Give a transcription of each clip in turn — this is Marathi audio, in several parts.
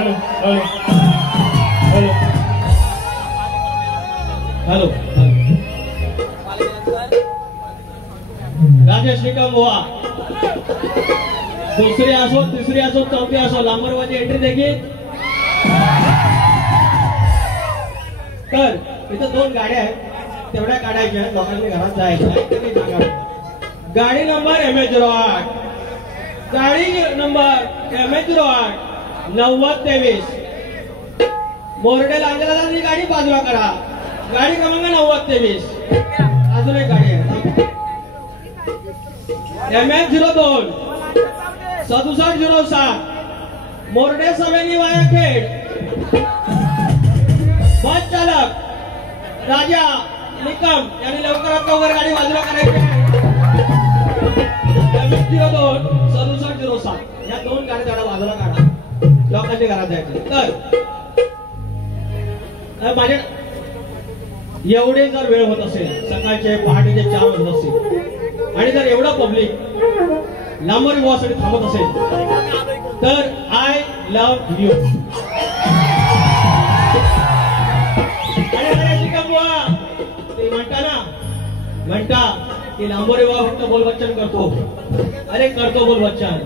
Hello hello hello hello Rajesh Nikam बुवा, दुसरी असो तिसरी असो चौथी असो लांबरवाची एंट्री देखील. तर इथं 2 गाड्या आहेत, तेवढ्या काढायच्या, लोकांनी घरात जायचं. गाडी नंबर MH08, गाडी नंबर MH08 9023 मोरडे लांजराची गाडी बाजूला करा. गाडी क्रमांक 9023. अजून एक गाडी आहे MH02 6707 मोरडे सवेनी वाया खेड. बस चालक राजा निकम यांनी लवकरात लवकर गाडी बाजूला करायची. MH02 6707 या 2 गाड्या बाजूला काढा, लोकांनी घरात जायचे. तर माझ्या एवढे जर वेळ होत असेल, सकाळचे पहाटेचे 4 वाजत असतील आणि जर एवढा पब्लिक लांबरी बुवासाठी थांबत असेल, तर आय लव्ह यू. ते म्हणता की लांबोरे बुवा फक्त बोलवच्चन करतो. अरे करतो बोलवच्चन,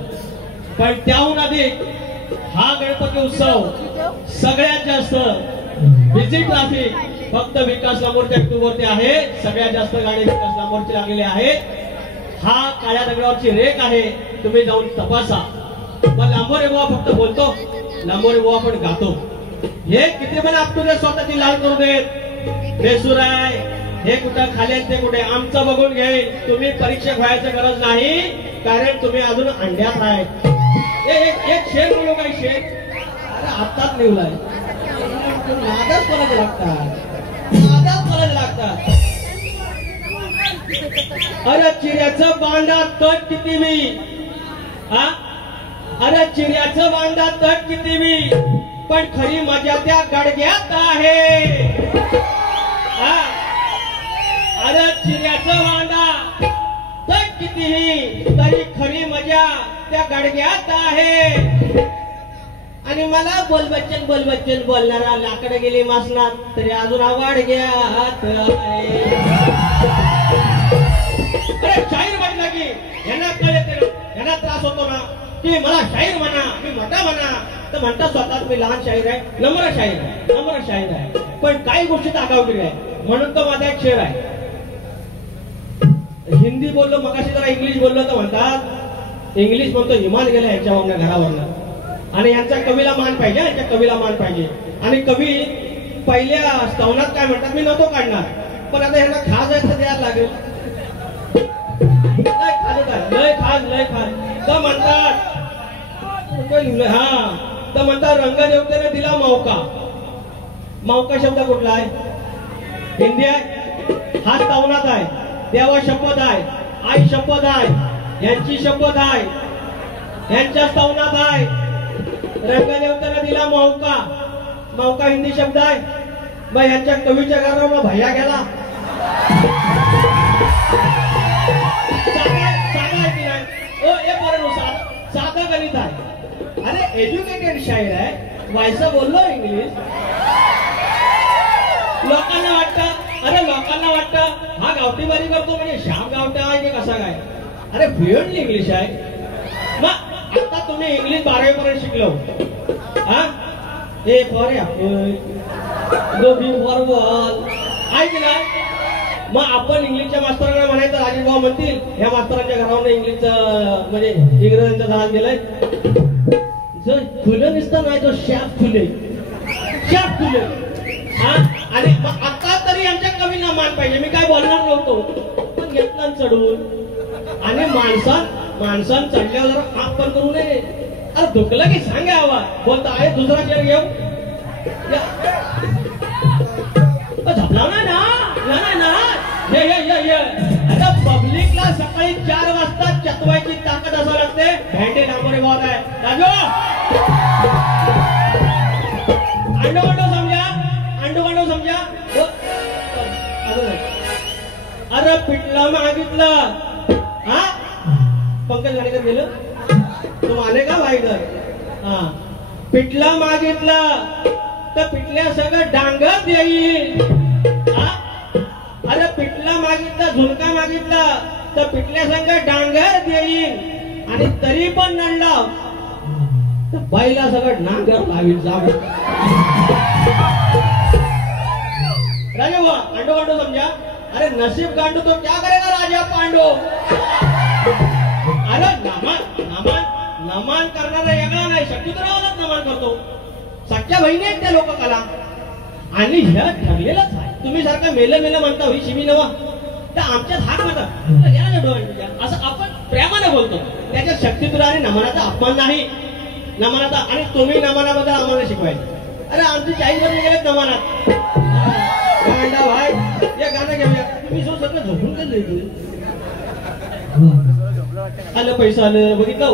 पण त्याहून अधिक हा गणपती उत्सव सगळ्यात जास्त बिझी ट्रॅफिक फक्त विकास लांबोरच्या ऍक्टिव्हवरती आहे. सगळ्यात जास्त गाडी विकास लांबोरची लागलेली आहे. हा काळ्या दगडावरची रेख आहे, तुम्ही जाऊन तपासा. पण लांबोरे बुवा फक्त बोलतो, लांबोरे बुवा पण गातो. हे किती पण आपटून स्वतःची लाल करू देत, बेसूर आहे, हे कुठं खाली ते कुठे, आमचं बघून घेईल. तुम्ही परीक्षक व्हायची गरज नाही, कारण तुम्ही अजून अंड्यात आहे. एक शेर बोलू काही शेर, अरे आत्ताच लिवलाय. नादाच कोणाचे लागतात. अरे चिऱ्याचं बांधा तट किती मी, अरे चिऱ्याचं बांधा तट किती मी, पण खरी मजा त्या गडग्यात आहे. अरे चिऱ्याचं बांधा तट कितीही, तरी खरी मजा त्या गडग्यात आहे. आणि मला बोलबच्चन बोलणारा लाकडं गेली मासनात, तरी अजून आवाड घ्या हात आहे. अरे शाहीर म्हटलं की यांना कळते, यांना त्रास होतो ना की मला शाहीर म्हणा, मी मोठा म्हणा. तर म्हणतात स्वतःच मी लहान शाहीर आहे, नम्र शाहीर आहे. पण काही गोष्टीत आगावगिरी आहे. म्हणून तो माझा एक शेर आहे. हिंदी बोललो मगाशी, जरा इंग्लिश बोललो तर म्हणतात, इंग्लिश म्हणतो हिमाल गेला ह्याच्यावरनं घरावरनं, आणि यांच्या कवीला मान पाहिजे, यांच्या कवीला मान पाहिजे. आणि कवी पहिल्या स्तवनात काय म्हणतात, मी नव्हतो काढणार, पण आता यांना खाज आहे तर द्यायला लागेल. लय खाज तर म्हणतात, तर म्हणतात रंगदेवतेने दिला मौका. मौका शब्द कुठला आहे? हिंदी आहे. हा स्तवनात आहे. देवा शपथ आहे, आई शपथ आहे, यांची शपथ आहे, यांच्या स्तवनात आहे. रंगदेवतेने दिला मौका. मौका हिंदी शब्द आहे. मग यांच्या कवीच्या घरावर भैया गेला. साधं गणित आहे. अरे एज्युकेटेड शाहीर आहे, व्हायचं बोललो इंग्लिश. लोकांना वाटतं हा गावठी बारी करतो म्हणजे श्याम गावठा आहे की कसा काय. अरे फ्लुएंटली इंग्लिश आहे. मग आता तुम्ही इंग्लिश 12वी पर्यंत शिकलो, A for apple, go B for ball आहे की नाही. मग आपण इंग्लिशच्या मास्तरांना म्हणायचं, राजेश भाऊ म्हणतील ह्या मास्तरांच्या घरावर इंग्लिशचं म्हणजे इंग्रजांचं जहाज गेलंय. जो फुलं दिसतं नाही, तो शाप फुले. आणि आता तरी यांच्या कवींना मान पाहिजे. मी काय बोलणार नव्हतो, पण घेतला चढवून. आणि माणसां चढल्यावर जरा हात पण करू नये. अरे दुखलं की सांगा हवा बोलता आहे. दुसरा शेर घेऊ झपला ना. आता पब्लिकला सकाळी 4 वाजता चतवायची ताकद असा लागते. भेंडे लांबोरे बहुत आहे. राजू अंडू समजा. अरे पिठलं मागितलं. पंकज गाडीकर गेलं तो आले का भाईकर. पिठला मागितला तर पिठल्या सगळं डांगर देईल. अरे पिठला मागितला झुणका मागितला तर पिठल्या सगळं डांगर देईल आणि तरी पण नडला तर बाईला सगळं नांगर लावील जाऊ. राजा हुआ गांडो गांडो समझा. अरे नसीब गांडो तो क्या करेगा राजा पांडो. अरे नमन करणारा वेगळा नाही, शक्तिधरावालाच नमन करतो. सख्या बहिणी आहेत त्या लोककला आणि ह्या ठरलेलंच आहे. तुम्ही सारखं मेलं म्हणता होई शिमी नवा तर आमच्यात हाक मारतात असं आपण प्रेमाने बोलतो. त्याच्या शक्तिधरा आणि नमनाचा अपमान नाही. नमनाचा आणि तुम्ही नमनाबद्दल आम्हाला शिकवायचं. अरे आमची 40 वर्ष गेलेत नमनात. भाई या गाणं घेऊया. तुम्ही सगळं झोपून गेले. आलं पैसा आलं बघितलं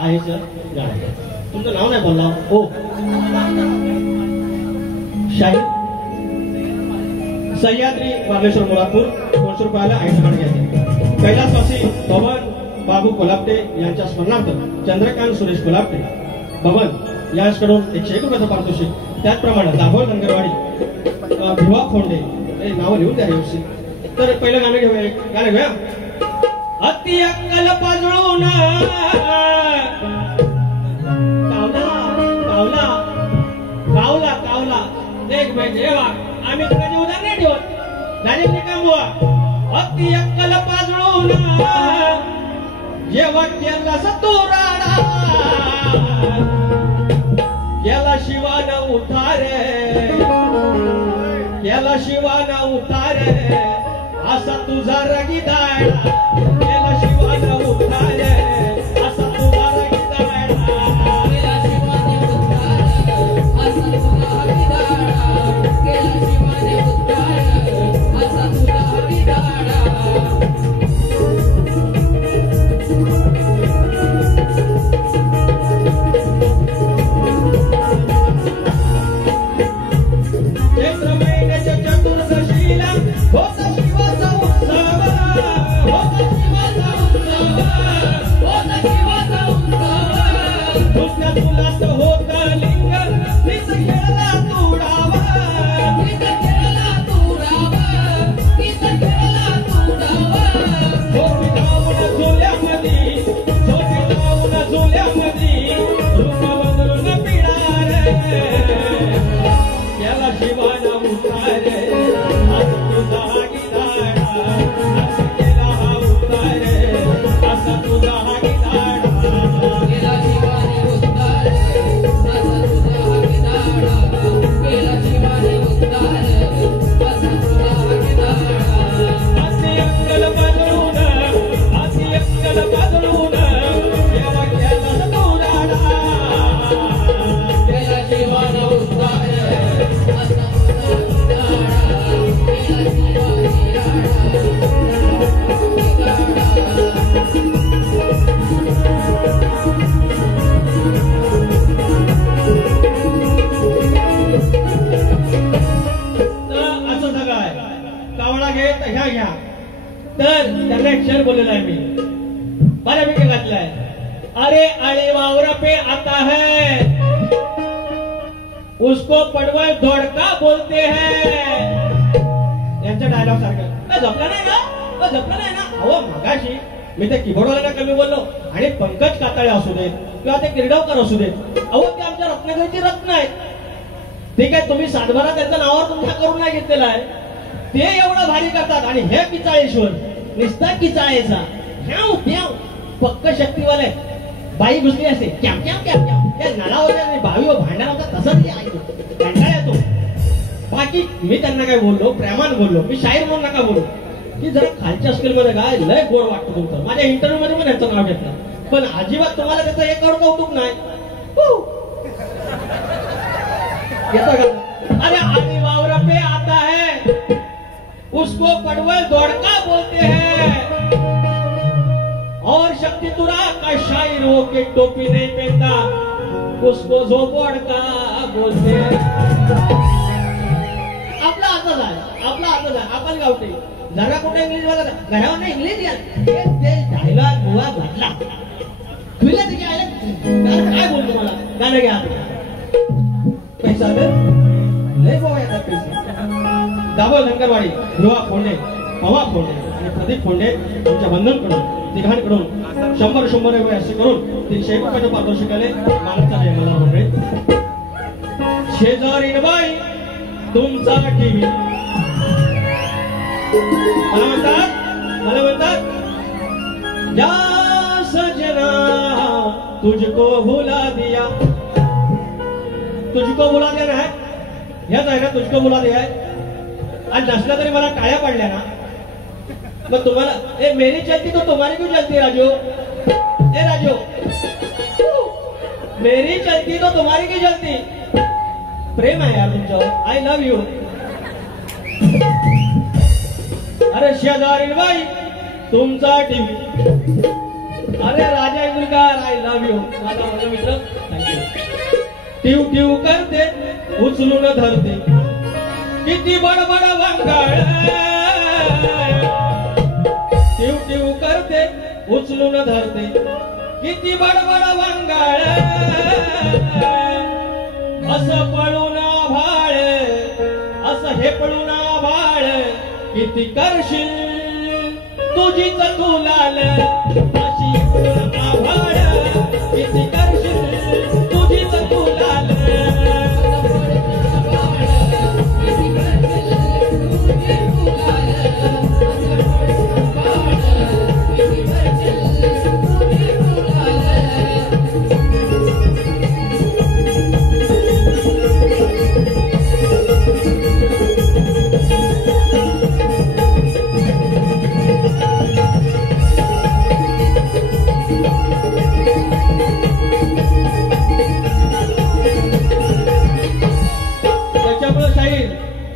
आहे सर. तुमचं नाव नाही बोलला हो. शाहीर सह्याद्री बागेश्वर मुलापूर 200 रुपयाला 80 मान घ्यायचे. कैलासवासी भवन बाबू कोल्हापटे यांच्या स्मरणार्थ चंद्रकांत सुरेश कोल्हापटे भवन याचकडून 101 रुपयाचं पारितोषिक. त्याचप्रमाणे दाभोळ धनगरवाडी भिवा खोंडे हे नाव लिहून द्या व्यवस्थित. तर पहिलं गाणं घेऊया. गाणं घेऊया. अति अक्कल पाजळून कावला कावला देख भाई देवा आम्ही तुझे उदाहरण नाही ठेवत. झाले काम बुवा. अति अक्कल पाजळून जेव्हा केला सतुराडा केला शिवान उतारे केला शिवान उतारे असा तुझा रगीदाडा. केला शिवान उतारे असा तुझा रगीदाडा. केला शिवान उतारे असा तुझा रगीदाडा. केला शिवान उतारे असा तुझा रगीदाडा. उसको पडवळ धोडका बोलते हैं. यांचा डायलॉग सारखा जपला नाही ना जपला नाही ना. अहो मगाशी मी त्या कीबोर्डवाल्याला कमी बोललो आणि पंकज कातळे असू देत किंवा ते किरडावकर असू देत. अहो ते आमच्या रत्नागिरीची रत्न आहेत. ठीक आहे तुम्ही सातबारा त्यांच्या नावावर तुमच्या करून नाही घेतलेला आहे. ते एवढं भारी करतात आणि हे किचाळेश्वर निस्ता किचाळेचा ह्याव पक्क शक्तीवाले बाई घुसली असते कॅम कॅम कॅम कॅम त्या नळावर भावी भांडण होता तसंच ते ऐकतो कंटाळा येतो. बाकी मी त्यांना काय बोललो प्रेमान बोललो. मी शाहीर म्हणून नका बोलू की जरा खालच्या स्केलमध्ये काय लय गोड वाटतं तुमचं. माझ्या इंटरव्ह्यू मध्ये पण याचं नाव घेतलं पण अजिबात तुम्हाला त्याचं एक कौतुक नाही. येतं का. अरे आदि वावरा पे आता है उसको पडवल दौड़का बोलते हैं और शक्ति तुरा का शायर हो के टोपी नहीं पहनता उसको झोपड़का बोलते हैं. आपला आताच आहे आपण गावते जरा कुठे इंग्लिश बघा घरावर इंग्लिश या डायलॉग बुवा बदला. तुला ते काय काय बोलतो मला गाणं घ्या पैसा दे लय बाबा येतात पैसे दाबो धनगरवाडी ध्रुवा फोंडे पवा फोंडे आणि प्रदीप फोंडे यांच्या बंधनकडून तिघांकडून 100 रुपये असे करून 300 रुपयाचं पारितोषिक आले मालकचा जय मला मंडळी शेजारीन बाई तुमचा टीव्ही मला म्हणतात या सजना तुझको भुला दिया ना हेच आहे ना तुझको भुला दिया आज नसला तरी मला टाळ्या पडल्या ना मग तुम्हाला ए मेरी चलती तो तुम्हारी क्यों चलती राजू ए राजू मेरी चलती तो तुम्हारी क्यों चलती प्रेम आहे यार तुमच्यावर आय लव्ह यू अरे शेजारीन बाई तुमचा टीव्ही अरे राजा इंदुलकर आय लव्ह यू माझा माझा मित्र थँक्यू टिव टिव करते उचलून धरते किती बडबड वंगाळ टिव टिव करते उचलून धरते किती बडबड वंगाळ असं पळून भाळ असं हे पळून भाळ किती करशील तुझीच तुलाल अशी भाळ किती करशील तुझीच तुलाल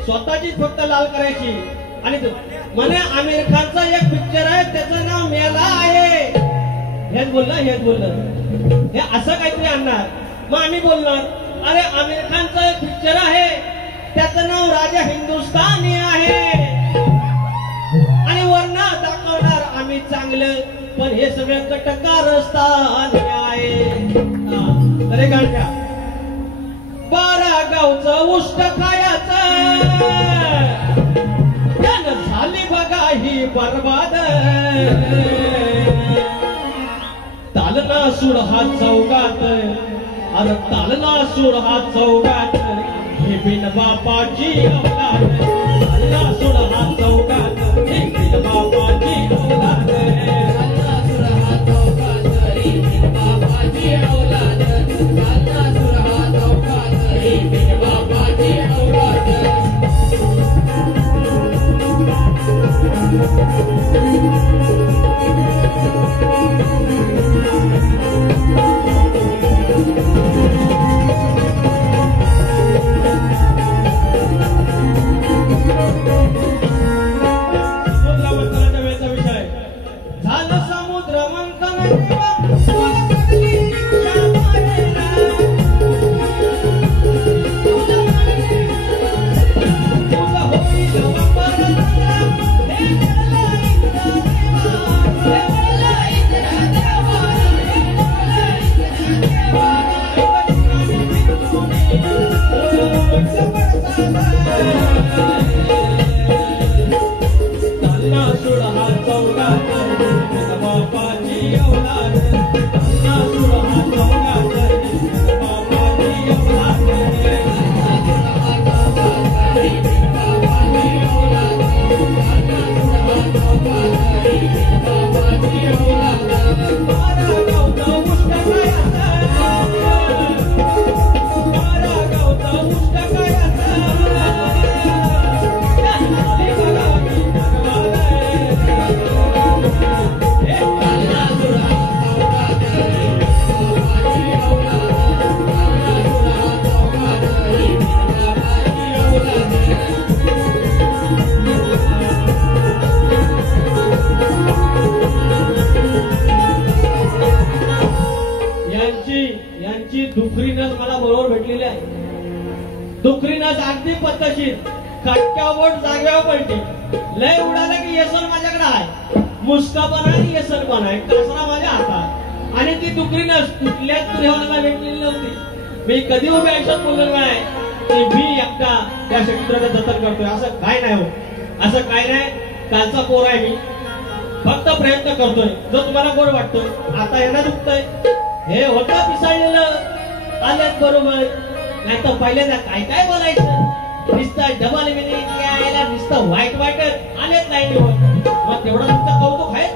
स्वतःचीच फक्त लाल करायची आणि म्हणे आमिर खानचा एक पिक्चर आहे त्याचं नाव मेला आहे हेच बोललं हे असं काहीतरी आणणार मग आम्ही बोलणार अरे आमिर खानचा एक पिक्चर आहे त्याचं नाव राजा हिंदुस्थानी आहे आणि वरना दाखवणार आम्ही चांगलं पण हे सगळं कटकारस्थान आहे अरे गाणक्या 12 गावचं उष्ट खायचं त्यानं झाली बघा ही बरबाद तालना सूर हा चौकात अरे तालना सूर हा चौकात हे बिन बापाची औलाद तालना सूर हा चौकात हे बिन बापाची औलाद तालना सूर हा चौकात हे बिन बापाची औलाद तालना सूर हा चौकात हे बिन बापाची औलाद दुखरीनच मला बरोबर भेटलेली आहे दुखरीनच अगदी पद्धतशीर कटक्यावर जाग्यावर पलटी लय उडाला की येसन माझ्याकडे आहे मुस्का पण आहे येसन पण आहे कासरा माझ्या हातात आणि ती दुकरीनच कुठल्याच देवाला भेटलेली नव्हती. मी कधी उभे आयुष्यात बोललो नाही की मी एकटा त्या क्षेत्राचं जतन करतोय. असं काय नाही हो, असं काय नाही. कालचा पोर आहे मी, फक्त प्रयत्न करतोय. जो तुम्हाला गोड वाटतोय, आता यांना दुखतंय, हे होतं पिसाळलेलं आल्यात बरोबर. नाही तर पहिल्यांदा काय काय बोलायचं, नुसतं डबल मिनिट यायला नुसतं वाईट वाईटच आलेच नाही. मग तेवढं तुमचं कौतुक आहे,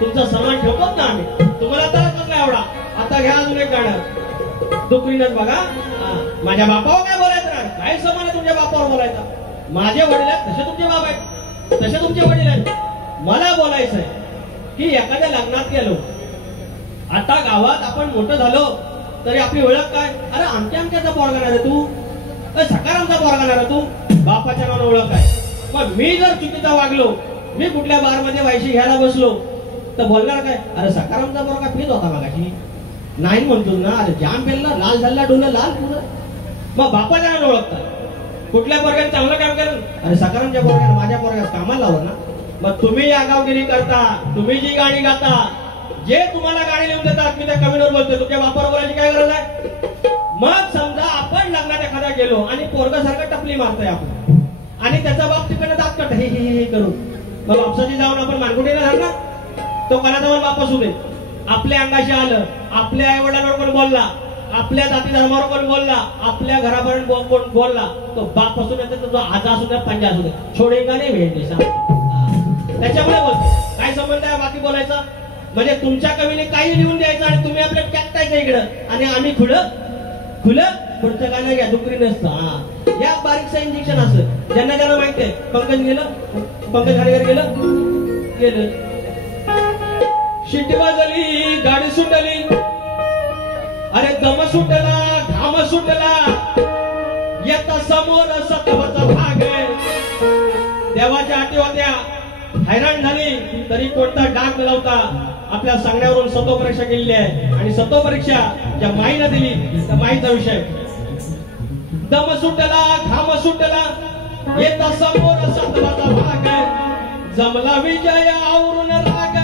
तुमचा सन्मान ठेवतो ना आम्ही. तुम्हाला तर कसला एवढा. आता घ्या अजून एक गाणं दुकरीनच बघा. माझ्या बापावर काय बोलायचं नाही, काय समान आहे तुमच्या बापावर बोलायचा. माझे वडील आहेत तसे तुमचे बाप आहेत, तसे तुमचे वडील आहेत. मला बोलायचंय की एखाद्या लग्नात गेलो, आता गावात आपण मोठं झालो तरी आपली ओळख काय, अरे आमच्याचा पोरगाणार आहे तू, सकारामचा पोरगाणार आहे तू, बापाच्या नावानं ओळख आहे. मग मी जर चुकीचा वागलो, मी कुठल्या बार मध्ये वायशी घ्यायला बसलो तर बोलणार काय, अरे सकारामचा पोरगा पित होता मागाशी, नाही म्हणतो ना, अरे जाम पेलला, लाल झाला डोलं लाल पुरं. मग बापाच्या नावानं ओळखतात. कुठल्या पोरगाने चांगलं काम केलं, अरे सकारामच्या पोरगाने माझ्या पोरगास कामाला लावलं ना. मग तुम्ही आगावगिरी करता, तुम्ही जी गाणी गाता, जे तुम्हाला गाणी लिहून देतात, मी त्या कवीवर बोलतोय, तुमच्या बापावर बोलायची काय गरज आहे. मग समजा आपण लग्नात एखादा गेलो आणि पोरगासारखं टपली मारतोय आपण, आणि त्याचा बाप तिकडे दात कट हे करून, मग बापसाची जाऊन आपण मानकुटीला धरणार. तो कोणाचा पण बाप असू दे, आपल्या अंगाशी आलं, आपल्या आई वडिलांवर कोण बोलला, आपल्या जाती धर्मावर कोण बोलला, आपल्या घरापर्यंत कोण बोलला, तो बाप असून येतो, तो आजा असू दे, पंजा असू दे, छोडेगा नाही भेट. त्याच्यामुळे बोलतो, काय संबंध आहे बाकी बोलायचा. म्हणजे तुमच्या कवीने काही लिहून द्यायचं आणि तुम्ही आपल्या कॅकटायचं इकडं, आणि आम्ही खुलं पुढचं गाणं घ्या दुकरी नसतं. या बारीकचं इंजेक्शन असं ज्यांना ज्यांना माहिती आहे. पंकज गेलं, पंकज खाडेकर गेलं, शिट्टी वाजली, गाडी सुटली, अरे दम सुटला, घाम सुटला, येता समोर सत्वाचा भाग आहे. देवाच्या हाती होत्या, हैराण झाली तरी कोणता डाग लावता. आपल्या सांगण्यावरून सत्व परीक्षा केलेली आहे, आणि सत्व परीक्षा ज्या माईला दिली त्या माईचा विषय. दम सुटला, घाम सुटला, येता समोर सत्वाचा भाग आहे. जमला विजय आवरून राग,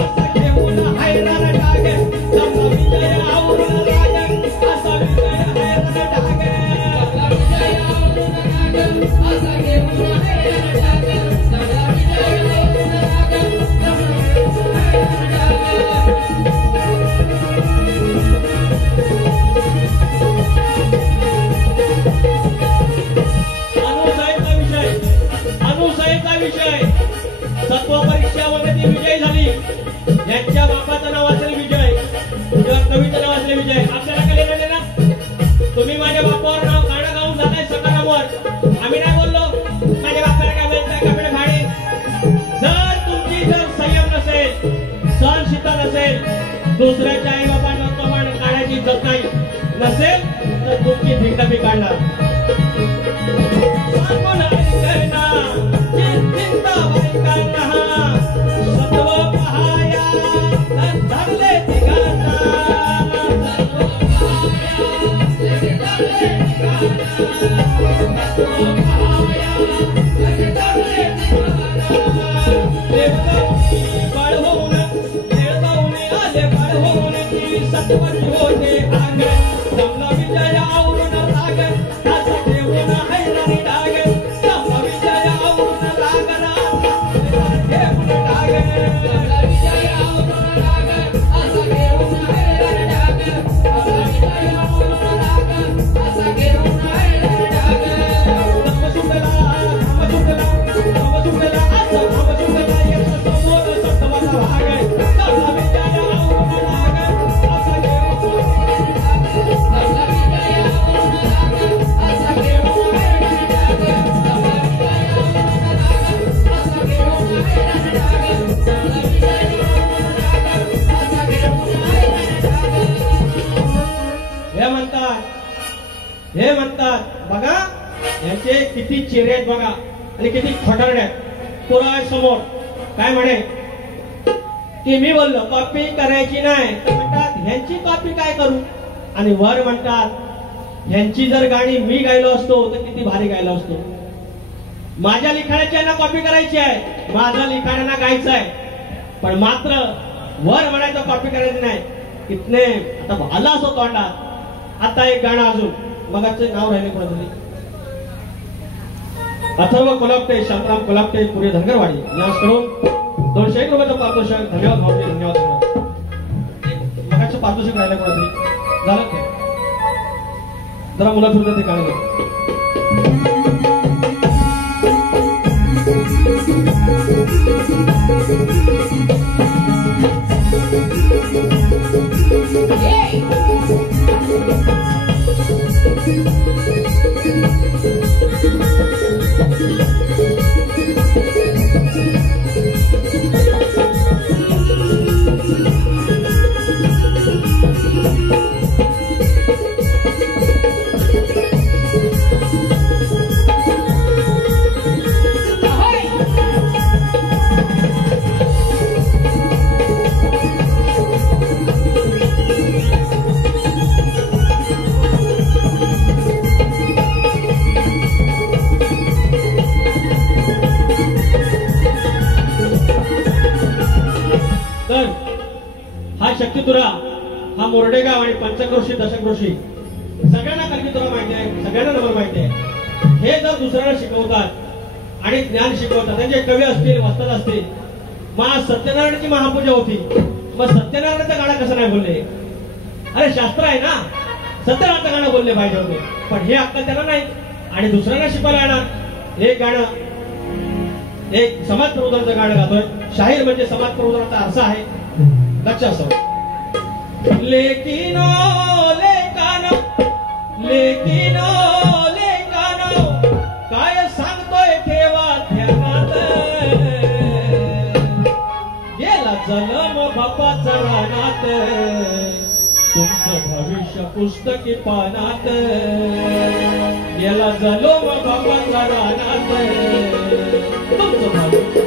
असा घेऊन हैराण डाग. जमला विजय आवरून राग, असा विजय हैराण डाग. जमला विजय आवरून राग, असा घेऊन हैराण डाग. जमला विजय आवरून राग, जमला हैराण डाग. अनुसयेचा विषय सत्व परीक्षामध्ये ती विजय झाली. यांच्या बापाचं नाव असेल विजय, कवीचं नाव असेल विजय. आपल्याला काय लेणं देणं. तुम्ही माझ्या बापावर नाव गाणं गाऊन जाताय सकारामवर, आम्ही नाही बोललो. माझ्या बापाला काय बोलताय कपडे भाडे. जर तुमची संयम नसेल, सहनशीलता नसेल, दुसऱ्याच्या आई बाबांना प्रमाण काढायची इज्जत नाही नसेल, तर तुमची भिंड मी काढणार. सत्व पहाया धरले तिघांना, बाळ होऊन आले, बाळ होऊन ती सत्वाची होते आग. जमला विजय आवरून राग, असा ठेवून हैराणी डाग. जमला विजय आवरून राग, ठेवून डाग. जमला विजय आवरून राग, असा घेऊन हैराणी डाग. जमला विजय आवरून राग, असा घेऊन हैराणी डाग. दम सुटला, घाम सुटला, घाम सुटला, असा घाम सुटला, येता समोर सत्वाचा भाग. जमला विजय आवरून राग, असा घेऊन हैराणी डाग. जमला विजय आवरून राग, असा घेऊन हैराणी डाग. जमला विजय आवरून राग, असा घेऊन हैराणी डाग. जमला विजय आवरून राग, असा घेऊन हैराणी डाग. हे म्हणतात बघा, यांचे किती चेहरे आहेत बघा, आणि किती खोटारडे आहेत. पुरावे समोर काय म्हणे की मी बोललो कॉपी करायची नाही, तर म्हणतात ह्यांची कॉपी काय करू. आणि वर म्हणतात ह्यांची जर गाणी मी गायलो असतो तर किती भारी गायलो असतो. माझ्या लिखाणाची यांना कॉपी करायची आहे, माझं लिखाणांना गायचं आहे, पण मात्र वर म्हणायचं कॉपी करायची नाही. इथले आता आला असो तोंडात. आता एक गाणं अजून मगाचं नाव राहिले कोणातरी अथर्व कोल्हापटे, शांताराम कोल्हापटे, पुरे धनगरवाडी यास करून 201 रुपयाचं पारितोषिक. धन्यवाद भाऊजी, धन्यवाद. मगाचं पारितोषिक राहिलं कोणातरी झालं ते जरा मुला सुद्धा ते गाणं शक्तितुरा हा मोरडेगाव आणि पंचक्रोशी दशक्रोशी सगळ्यांना कल्पितुरा माहिती आहे, सगळ्यांना नंबर माहिती आहे. हे जर दुसऱ्याला शिकवतात आणि ज्ञान शिकवतात, त्यांचे कवी असतील, वस्ताद असतील. मग सत्यनारायणाची महापूजा होती, मग सत्यनारायणाचं गाणं कसं नाही बोलले? अरे शास्त्र आहे ना, सत्यनारायणाचं गाणं बोलले पाहिजे होते, पण हे अक्कल त्यांना नाही. आणि दुसऱ्यांना शिकवायला येणार हे गाणं एक समाज प्रबोधनाचं गाणं गातोय. शाहीर म्हणजे समाज प्रबोधनाचा आरसा आहे, लक्ष असावं. लेकिनो लेकानो लेकिनो लेकानो काय सांगतोय ठेवा ध्यानात. गेला जन्म बापाचा रानात, तुमचं भविष्य पुस्तकी पानात. गेला जन्म बापाचा रानात, तुमचं भविष्य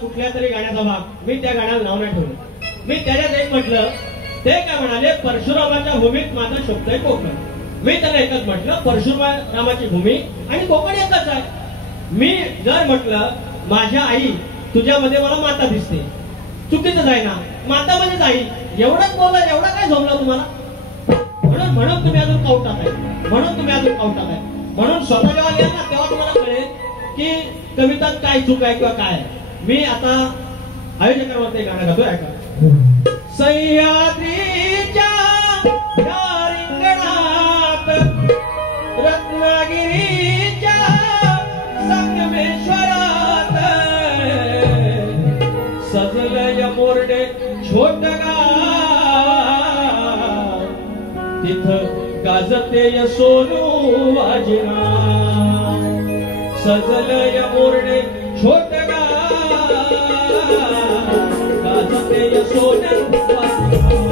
कुठल्या तरी गाण्याचा भाग मी त्या गाण्याला नाव नाही ठेवलं. मी त्याच्यात एक म्हटलं, ते काय म्हणाले, परशुरामाच्या भूमीत माझं शोभतंय कोकण. मी त्याला एकच म्हटलं, परशुरामाची भूमी आणि कोकण एकच आहे. मी जर म्हटलं माझ्या आई तुझ्यामध्ये मला माता दिसते, चुकीचं आहे ना, माता म्हणजेच आई. एवढंच बोलला, एवढा काय झोमला तुम्हाला? म्हणून तुम्ही अजून काउंटात आहे, म्हणून स्वतः जेव्हा लिहाल ना तेव्हा तुम्हाला कळेल की कवितात काय चूक आहे किंवा काय आहे. मी आता आयोजकांवरती गाणं गातोय, ऐका. सह्याद्रीच्या रिंगणात रत्नागिरीच्या संगमेश्वरात सजलय मोरडे छोट गाव, तिथं गाजते सोनू वाजना. सजलय मोरडे छोट गाजते सोनू वाजना.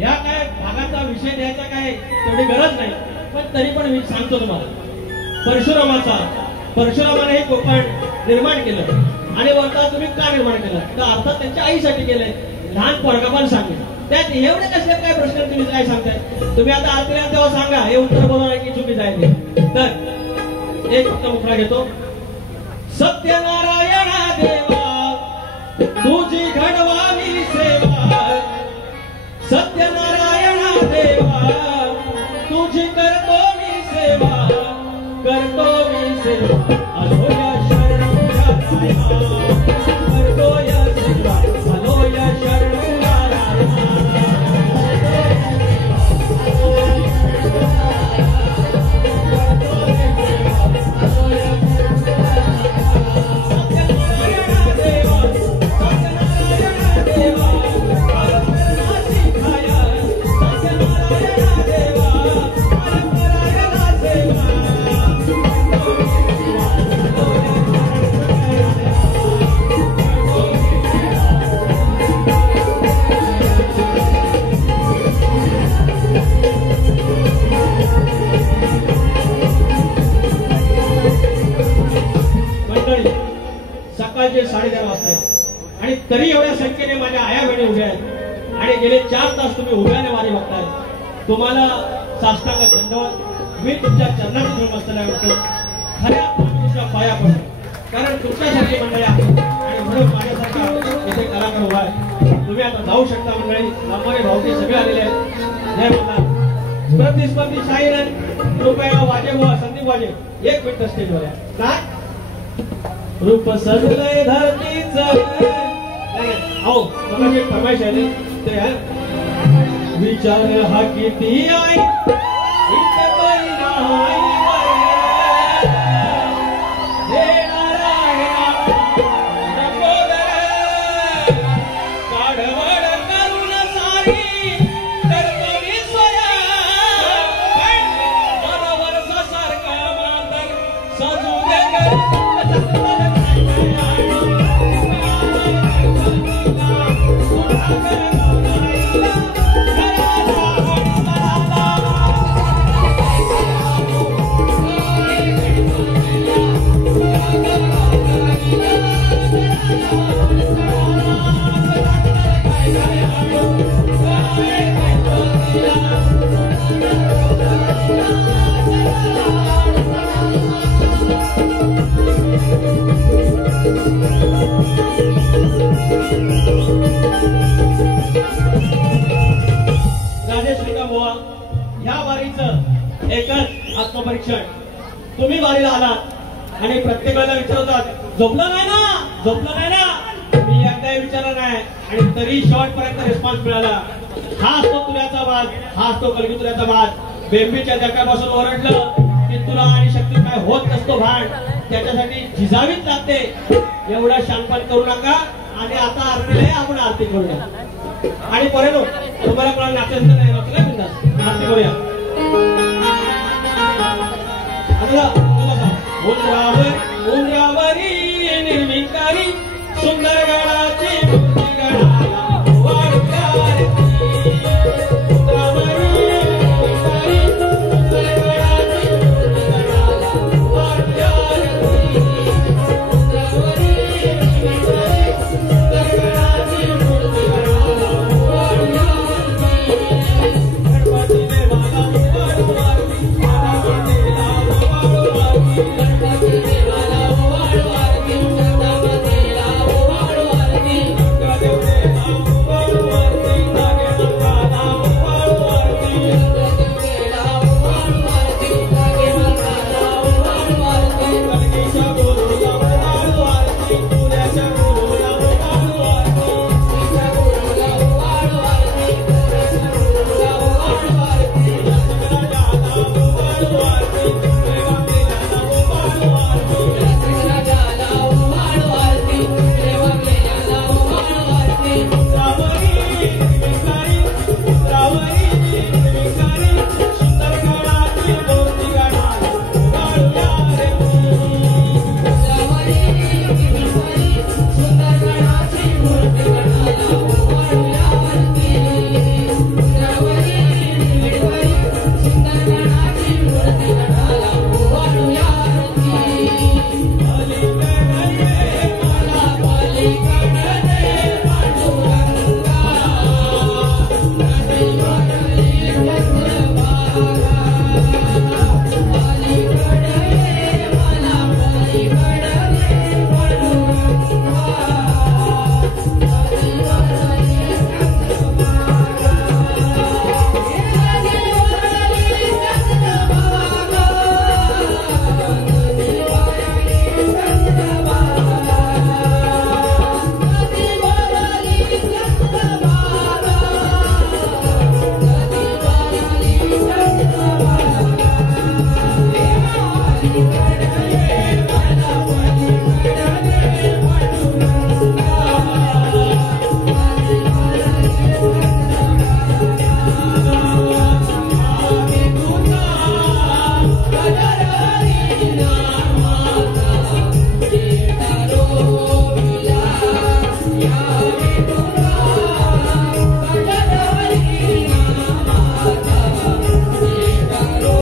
या काय भागाचा विषय द्यायचा काय तेवढी गरज नाही, पण तरी पण मी सांगतो तुम्हाला. परशुरामाने हे कोकण निर्माण केलं आणि वर्धा तुम्ही का निर्माण केलं तर अर्थात त्यांच्या आईसाठी केलंय. लहान पोरगाबाला सांगितलं. त्यात एवढे कसले काय प्रश्न तुम्ही काय सांगताय? तुम्ही आता आरतीला तेव्हा सांगा हे उत्तर बोलणार की चुकी जायचे. तर एक फक्त मुखडा घेतो. सत्यनारायणा देवा तुझी घडवावी सेवा, सत्यनारायणा देवा तुझी करतो मी सेवा, करतो मी सेवा. आलो या शरण करतो या सेवा, आलो या शरण सकाळचे 11:30 वाजता आहेत आणि तरी एवढ्या संख्येने माझ्या आया बहिणी उभ्या आहेत आणि गेले 4 तास तुम्ही उभ्याने वारी बघताय. तुम्हाला साष्टांग दंडवत. मी तुमच्या चरणात घेऊन बसलेला होतो. खऱ्या तुमच्या पाया पडतो, कारण तुमच्यासारखी मंडळी आहे आणि म्हणून माझ्यासारखा इथे कलाकार उभा आहे. तुम्ही आता जाऊ शकता. मंडळी लांबरे भाऊजी सगळे आलेले आहेत. जय मला प्रतिस्पर्धी शाहीरन कृपया वाजे बुवा संदीप वाजे 1 मिनिट स्टेजवर आहे. काय रूप सजलय धरतीच आओ मला एक फरमाईश आहे ते आहे. विचार हा किती आहे इतकं नाही ह्या वारीचं एकच आत्मपरीक्षण. तुम्ही वारीला आलात आणि प्रत्येकाला विचारतात झोपलं नाही ना. मी एकदाही विचारलं नाही आणि तरी शेवटपर्यंत रिस्पॉन्स मिळाला. हा असतो तुऱ्याचा बाज, हा असतो कलगी तुऱ्याचा बाज. बेंबीच्या धक्क्यापासून ओरडलं की तुला आणि शक्ती काय होत नसतो भान, त्याच्यासाठी झिजावीच लागते. एवढा शांतपण करू नका आणि आता आरतीला आपण आरती करूया. आणि बरं तुम्हाला कोणाला नाचायचं नाही